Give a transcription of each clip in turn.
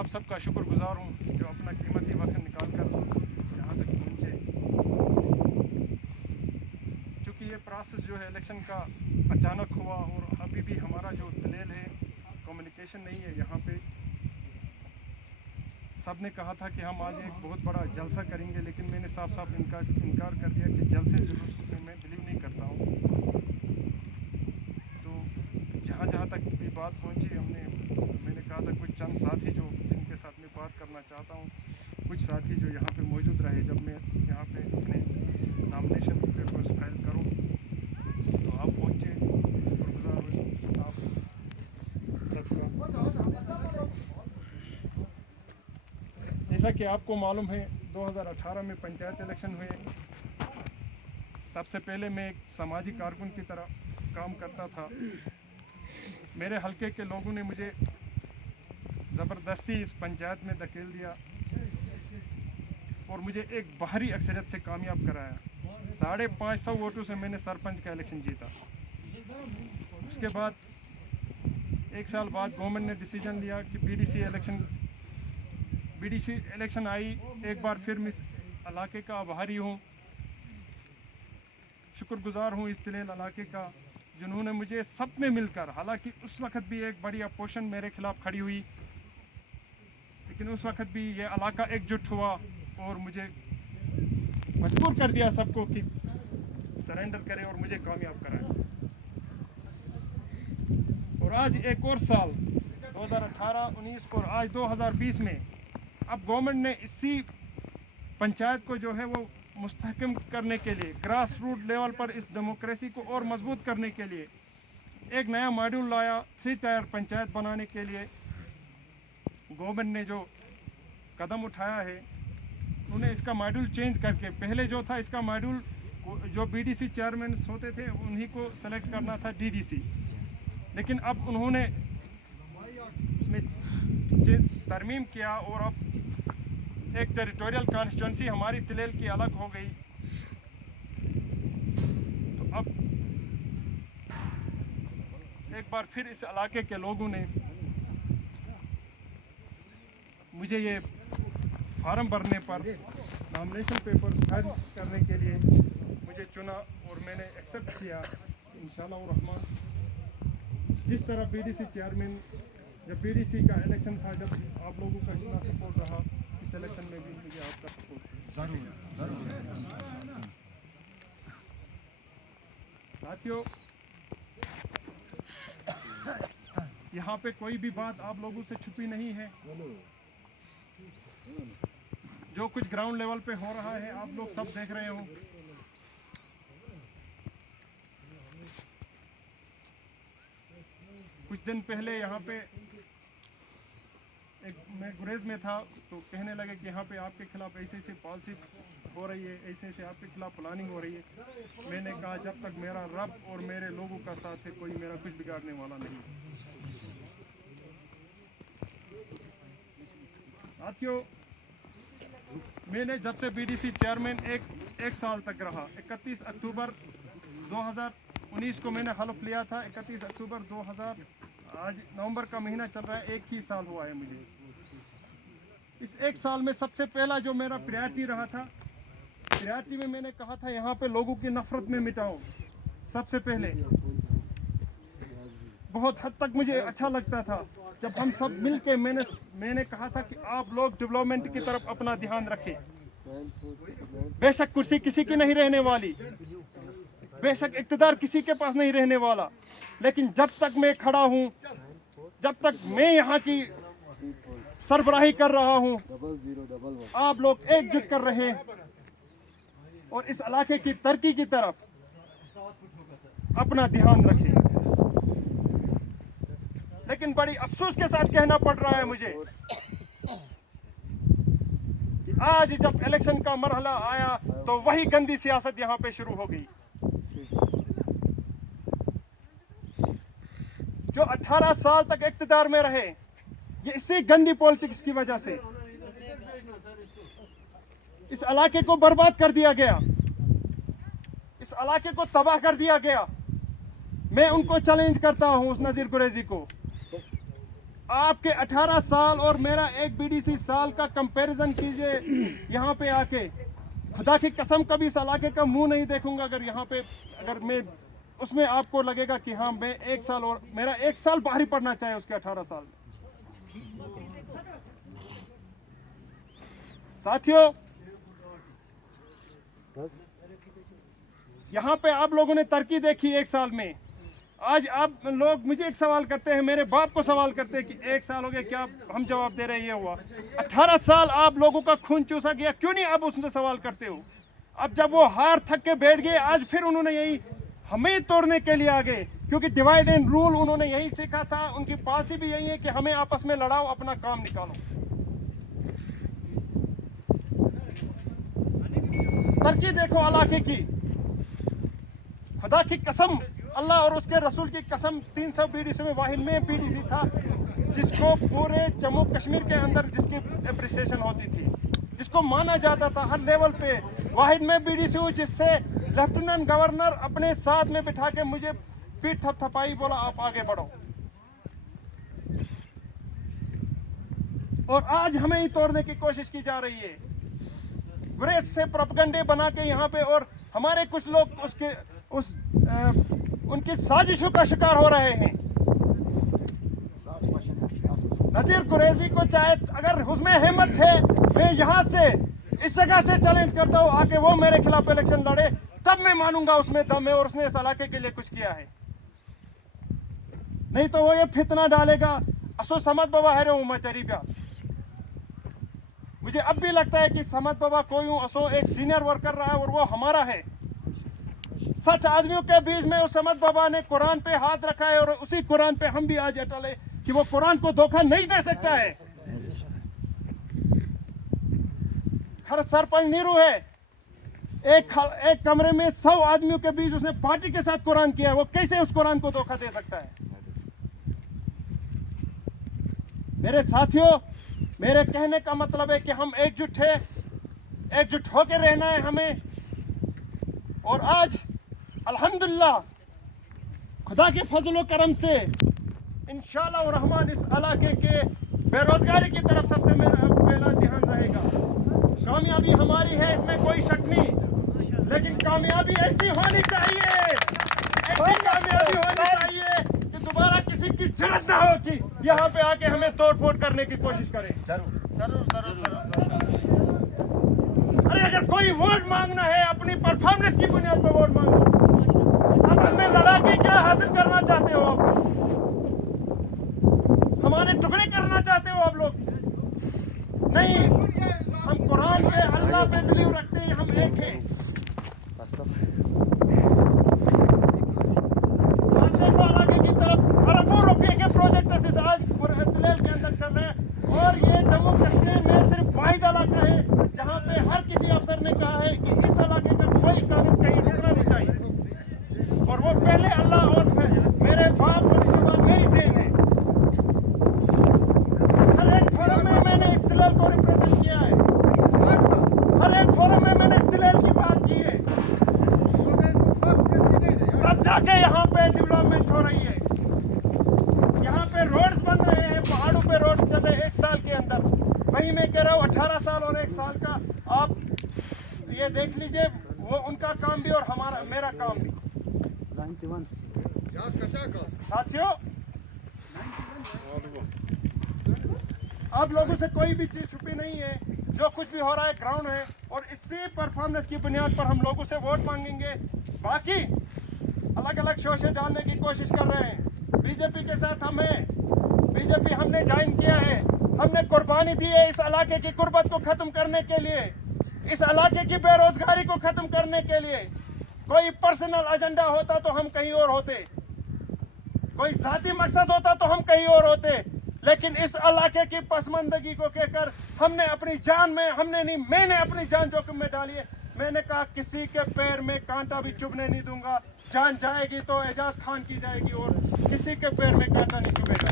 आप सबका शुक्रगुजार हूँ जो अपना कीमती वक्त निकाल कर यहाँ तक पहुँचे। चूँकि ये प्रोसेस जो है इलेक्शन का अचानक हुआ और अभी भी हमारा जो दलेल है कम्युनिकेशन नहीं है यहाँ पे। सब ने कहा था कि हम आज एक बहुत बड़ा जलसा करेंगे, लेकिन मैंने साफ साफ इनकार कर दिया कि जलसे जुलूस में मैं बिलीव नहीं करता हूँ। तो जहाँ तक भी बात पहुँची मैंने कहा था कुछ चंद साथी जो जिनके साथ मैं बात करना चाहता हूँ, कुछ साथी जो यहाँ पे मौजूद रहे जब मैं यहाँ पे अपने नॉमिनेशन पेपर्स फाइल करूँ, तो आप पहुँचे, शुक्रगुजार हुए आप सबका। जैसा कि आपको मालूम है 2018 में पंचायत इलेक्शन हुए। तब से पहले मैं एक सामाजिक कारकुन की तरह काम करता था। मेरे हलके के लोगों ने मुझे ज़बरदस्ती इस पंचायत में धकेल दिया और मुझे एक बाहरी अक्सरियत से कामयाब कराया। 550 वोटों से मैंने सरपंच का इलेक्शन जीता। उसके बाद एक साल बाद गवर्नमेंट ने डिसीजन लिया कि बीडीसी इलेक्शन आई। एक बार फिर मैं इस इलाके का आभारी हूँ, शुक्रगुजार हूँ इस दिलेल इलाके का जिन्होंने मुझे सब में मिलकर, हालांकि उस वक्त भी एक बड़ी अपोजिशन मेरे खिलाफ खड़ी हुई, लेकिन उस वक्त भी ये इलाका एकजुट हुआ और मुझे मजबूर कर दिया सबको कि सरेंडर करें और मुझे कामयाब कराएं। और आज एक और साल 2018, 19 और आज 2020 में अब गवर्नमेंट ने इसी पंचायत को जो है वो मुस्तहकम करने के लिए, ग्रास रूट लेवल पर इस डेमोक्रेसी को और मजबूत करने के लिए एक नया मॉड्यूल लाया। 3 टायर पंचायत बनाने के लिए गवर्नमेंट ने जो कदम उठाया है, उन्हें इसका मॉड्यूल चेंज करके, पहले जो था इसका मॉड्यूल जो बीडीसी चेयरमैन होते थे उन्हीं को सेलेक्ट करना था डीडीसी, लेकिन अब उन्होंने इसमें तरमीम किया और अब एक टेरिटोरियल कॉन्स्टिट्यूंसी हमारी तिलेल की अलग हो गई। तो अब एक बार फिर इस इलाके के लोगों ने मुझे ये फार्म भरने पर, नॉमिनेशन पेपर फाइल करने के लिए मुझे चुना और मैंने एक्सेप्ट किया। इंशाल्लाह रहमान जिस तरह बीडीसी चेयरमैन, जब बीडीसी का इलेक्शन था, जब आप लोगों का इतना सपोर्ट रहा, इस इलेक्शन में भी मुझे आपका सपोर्ट जरूर। साथियों, यहाँ पे कोई भी बात आप लोगों से छुपी नहीं है। जो कुछ ग्राउंड लेवल पे हो रहा है आप लोग सब देख रहे हो। कुछ दिन पहले यहाँ पे मैं गुरेज में था, तो कहने लगे कि यहाँ पे आपके खिलाफ ऐसी पॉलिसी हो रही है, ऐसे आपके खिलाफ प्लानिंग हो रही है। मैंने कहा जब तक मेरा रब और मेरे लोगों का साथ है, कोई मेरा कुछ बिगाड़ने वाला नहीं। साथियों, मैंने जब से बीडीसी चेयरमैन एक साल तक रहा, 31 अक्टूबर 2019 को मैंने हल्फ लिया था। 31 अक्टूबर 2000, आज नवंबर का महीना चल रहा है, 1 ही साल हुआ है मुझे। इस 1 साल में सबसे पहला जो मेरा प्रायोरिटी रहा था, प्रायोरिटी में मैंने कहा था यहाँ पे लोगों की नफरत में मिटाओ। सबसे पहले बहुत हद तक मुझे अच्छा लगता था जब हम सब मिलके, मैंने कहा था कि आप लोग डेवलपमेंट की तरफ अपना ध्यान रखें। बेशक कुर्सी किसी की नहीं रहने वाली, बेशक इक़्तिदार किसी के पास नहीं रहने वाला, लेकिन जब तक मैं खड़ा हूँ, जब तक मैं यहाँ की सरबराही कर रहा हूँ, आप लोग एकजुट कर रहे और इस इलाके की तरक्की की तरफ अपना ध्यान रखें। लेकिन बड़ी अफसोस के साथ कहना पड़ रहा है मुझे कि आज जब इलेक्शन का मरहला आया तो वही गंदी सियासत यहाँ पे शुरू हो गई। जो 18 साल तक इक़्तिदार में रहे, ये इसी गंदी पॉलिटिक्स की वजह से इस इलाके को बर्बाद कर दिया गया, इस इलाके को तबाह कर दिया गया। मैं उनको चैलेंज करता हूं, उस नज़ीर कुरैशी को, आपके 18 साल और मेरा एक बीडीसी साल का कंपैरिजन कीजिए यहाँ पे आके। खुदा की कसम कभी इस इलाके का मुंह नहीं देखूंगा अगर यहाँ पे, अगर मैं उसमें आपको लगेगा कि हाँ मैं 1 साल और मेरा 1 साल बाहर ही पड़ना चाहिए उसके 18 साल में। साथियों, यहाँ पे आप लोगों ने तरक्की देखी 1 साल में। आज आप लोग मुझे एक सवाल करते हैं, मेरे बाप को सवाल करते हैं कि 1 साल हो गया, क्या हम जवाब दे रहे हैं ये हुआ। 18 साल आप लोगों का खून चूसा गया, क्यों नहीं आप उससे सवाल करते हो। अब जब वो हार थक के बैठ गए, आज फिर उन्होंने यही हमें तोड़ने के लिए आ गए, क्योंकि डिवाइड एंड रूल उन्होंने यही सीखा था। उनकी पॉलिसी भी यही है कि हमें आपस में लड़ाओ, अपना काम निकालो। तरक्की देखो इलाके की, खुदा की कसम, अल्लाह और उसके रसूल की कसम, 300 बीडीसी में वाहिद में बीडीसी था जिसको पूरे जम्मू कश्मीर के अंदर जिसकी एप्रिसिएशन होती थी, जिसको माना जाता था हर लेवल पे। वाहिद में बीडीसी हूँ जिससे लेफ्टिनेंट गवर्नर अपने साथ में बिठा के मुझे पीठ थपथपाई, बोला आप आगे बढ़ो। और आज हमें ही तोड़ने की कोशिश की जा रही है, गुरेज से प्रोपेगेंडे बना के यहाँ पे, और हमारे कुछ लोग उनकी साजिशों का शिकार हो रहे हैं। नजीर कुरैशी को चाहे अगर उसमें हिम्मत है, मैं यहाँ से इस जगह से चैलेंज करता हूँ आके वो मेरे खिलाफ इलेक्शन लड़े, तब मैं मानूंगा उसमें दम है और उसने इस इलाके के लिए कुछ किया है। नहीं तो वो ये फितना डालेगा असो समत बाबा है रे मचरी प्या। मुझे अब भी लगता है कि समत बाबा कोई असो एक सीनियर वर्कर रहा है और वो हमारा है। 60 आदमियों के बीच में उस समत बाबा ने कुरान पे हाथ रखा है और उसी कुरान पे हम भी आज अटल है कि वो कुरान को धोखा नहीं दे सकता है। हर सरपंच नीरू है, एक कमरे में 100 आदमियों के बीच उसने पार्टी के साथ कुरान किया है, वो कैसे उस कुरान को धोखा दे सकता है। मेरे साथियों, मेरे कहने का मतलब है कि हम एकजुट है, एकजुट होकर रहना है हमें। और आज अल्हम्दुलिल्लाह खुदा के फजल करम से इंशाअल्लाह रहमान इस इलाके के बेरोजगारी की तरफ सबसे पहला ध्यान रहेगा। कामयाबी हमारी है, इसमें कोई शक नहीं, लेकिन कामयाबी ऐसी होनी चाहिए, ऐसी कामयाबी होनी चाहिए कि दोबारा किसी की जरूरत ना हो कि यहाँ पे आके हमें तोड़ फोड़ करने की कोशिश करे। अरे अगर कोई वोट मांगना है अपनी परफॉर्मेंस की बुनियाद पर वोट मांगो। अब हमें लड़ा के क्या हासिल करना चाहते हो आप? हमारे टुकड़े करना चाहते हो आप लोग? नहीं, हम कुरान पे अल्लाह पे बिलीव रखते हैं, हम एक हैं। देखो आगे की तरफ अरबों रुपये के प्रोजेक्ट आज तुलेल के अंदर चल रहे हैं और ये जम्मू कश्मीर में सिर्फ वाहिद इलाका है जहाँ पे हर किसी अफसर ने कहा है कि इस इलाके का कोई कागज कहीं रुकना नहीं चाहिए। और वो पहले अल्लाह और मेरे बाप और इसके बाद मेरी देन है। हर एक फोरम में मैंने इस तुलेल को रिप्रेजेंट किया है, हर एक फोरम में मैंने इस तुलेल की बात की है, तब जाके यहाँ पे डेवलपमेंट हो रही है। यहाँ पे रोड्स बन रहे हैं, पहाड़ों पे रोड चल रहे हैं 1 साल के अंदर। वही मैं कह रहा हूँ 18 साल और 1 साल का आप ये देख लीजिए, वो उनका काम भी और हमारा मेरा काम भी। साथियों, आप लोगों से कोई भी चीज छुपी नहीं है, जो कुछ भी हो रहा है ग्राउंड है और इसी परफॉर्मेंस की बुनियाद पर हम लोगों से वोट मांगेंगे। बाकी अलग अलग शोशे डालने की कोशिश कर रहे हैं, बीजेपी के साथ हम हैं, बीजेपी हमने ज्वाइन किया है, हमने कुर्बानी दी है इस इलाके की गुर्बत को खत्म करने के लिए, इस इलाके की बेरोजगारी को खत्म करने के लिए। कोई पर्सनल एजेंडा होता तो हम कहीं और होते, कोई जाती मकसद होता तो हम कहीं और होते, लेकिन इस इलाके की पसमंदगी को कहकर हमने अपनी जान में, हमने नहीं, मैंने अपनी जान जोखिम में डाली है। मैंने कहा किसी के पैर में कांटा भी चुभने नहीं दूंगा, जान जाएगी तो एजाज खान की जाएगी और किसी के पैर में कांटा नहीं चुभेगा।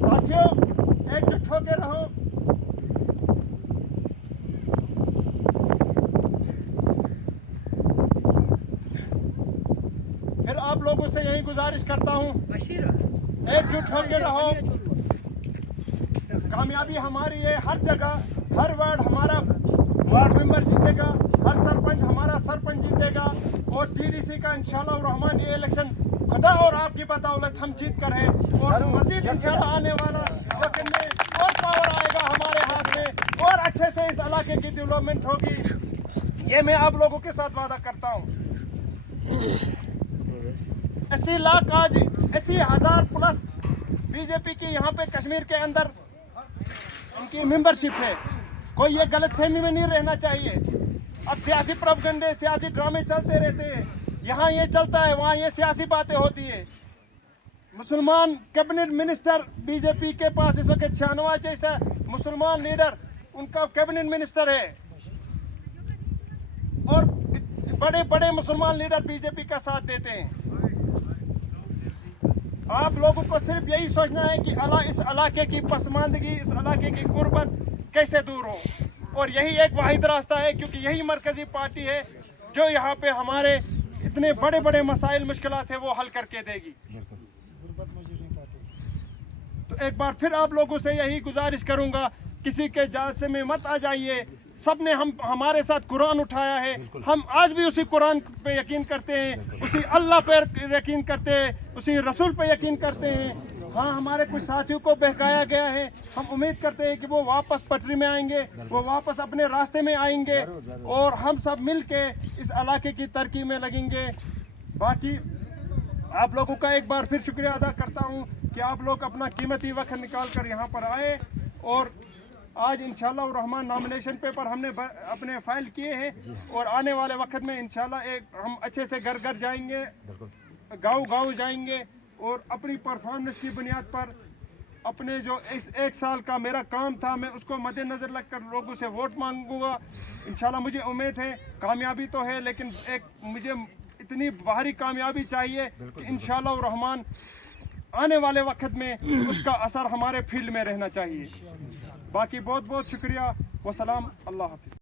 साथियों, एकजुट होकर रहो। यही गुजारिश करता हूँ, एकजुट होकर रहो। कामयाबी हमारी है, हर जगह, हर वार्ड हमारा वार्ड मेंबर जीतेगा, हर सरपंच हमारा सरपंच जीतेगा, और TDC का इंशाल्लाह रहमान ये इलेक्शन खुदा और आपकी बदौलत हम जीत कर है, और मजीद इंशाल्लाह आने वाला वक्त में और पावर आएगा हमारे हाथ में, और अच्छे से इस इलाके की डेवलपमेंट होगी, ये मैं आप लोगों के साथ वादा करता हूँ। 80 लाख आज 80,000 प्लस बीजेपी की यहाँ पे कश्मीर के अंदर उनकी मेंबरशिप है। कोई ये गलत फहमी में नहीं रहना चाहिए। अब सियासी प्रोपगंडे, सियासी ड्रामे चलते रहते हैं, यहाँ ये चलता है, वहाँ ये सियासी बातें होती है। मुसलमान कैबिनेट मिनिस्टर बीजेपी के पास इस वक्त शाहनवाज जैसा मुसलमान लीडर उनका कैबिनेट मिनिस्टर है, और बड़े बड़े मुसलमान लीडर बीजेपी का साथ देते हैं। आप लोगों को सिर्फ यही सोचना है कि इस इलाके की पसमानदगी, इस इलाके की गुर्बत कैसे दूर हो, और यही एक वाहिद रास्ता है, क्योंकि यही मरकजी पार्टी है जो यहाँ पे हमारे इतने बड़े बड़े मसाइल मुश्किलात है वो हल करके देगी। तो एक बार फिर आप लोगों से यही गुजारिश करूंगा, किसी के जालसे में मत आ जाइए। सब ने हमारे साथ कुरान उठाया है, हम आज भी उसी कुरान पे यकीन करते हैं, उसी अल्लाह पे यकीन करते हैं, उसी रसूल पे यकीन करते हैं। हाँ, हमारे कुछ साथियों को बहकाया गया है, हम उम्मीद करते हैं कि वो वापस पटरी में आएंगे, वो वापस अपने रास्ते में आएंगे, और हम सब मिल के इस इलाके की तरक्की में लगेंगे। बाकी आप लोगों का एक बार फिर शुक्रिया अदा करता हूँ कि आप लोग अपना कीमती वक्त निकाल कर यहाँ पर आए, और आज इंशाल्लाह रहमान नॉमिनेशन पेपर हमने अपने फाइल किए हैं, और आने वाले वक्त में इंशाल्लाह हम अच्छे से घर घर जाएंगे, गांव गांव जाएंगे, और अपनी परफॉर्मेंस की बुनियाद पर अपने जो इस 1 साल का मेरा काम था मैं उसको मद्देनजर रखकर लोगों से वोट मांगूंगा। इंशाल्लाह मुझे उम्मीद है, कामयाबी तो है, लेकिन एक मुझे इतनी बाहरी कामयाबी चाहिए कि इंशाल्लाह रहमान आने वाले वक्त में उसका असर हमारे फील्ड में रहना चाहिए। बाकी बहुत बहुत शुक्रिया। वसलाम, अल्लाह हाफिज़।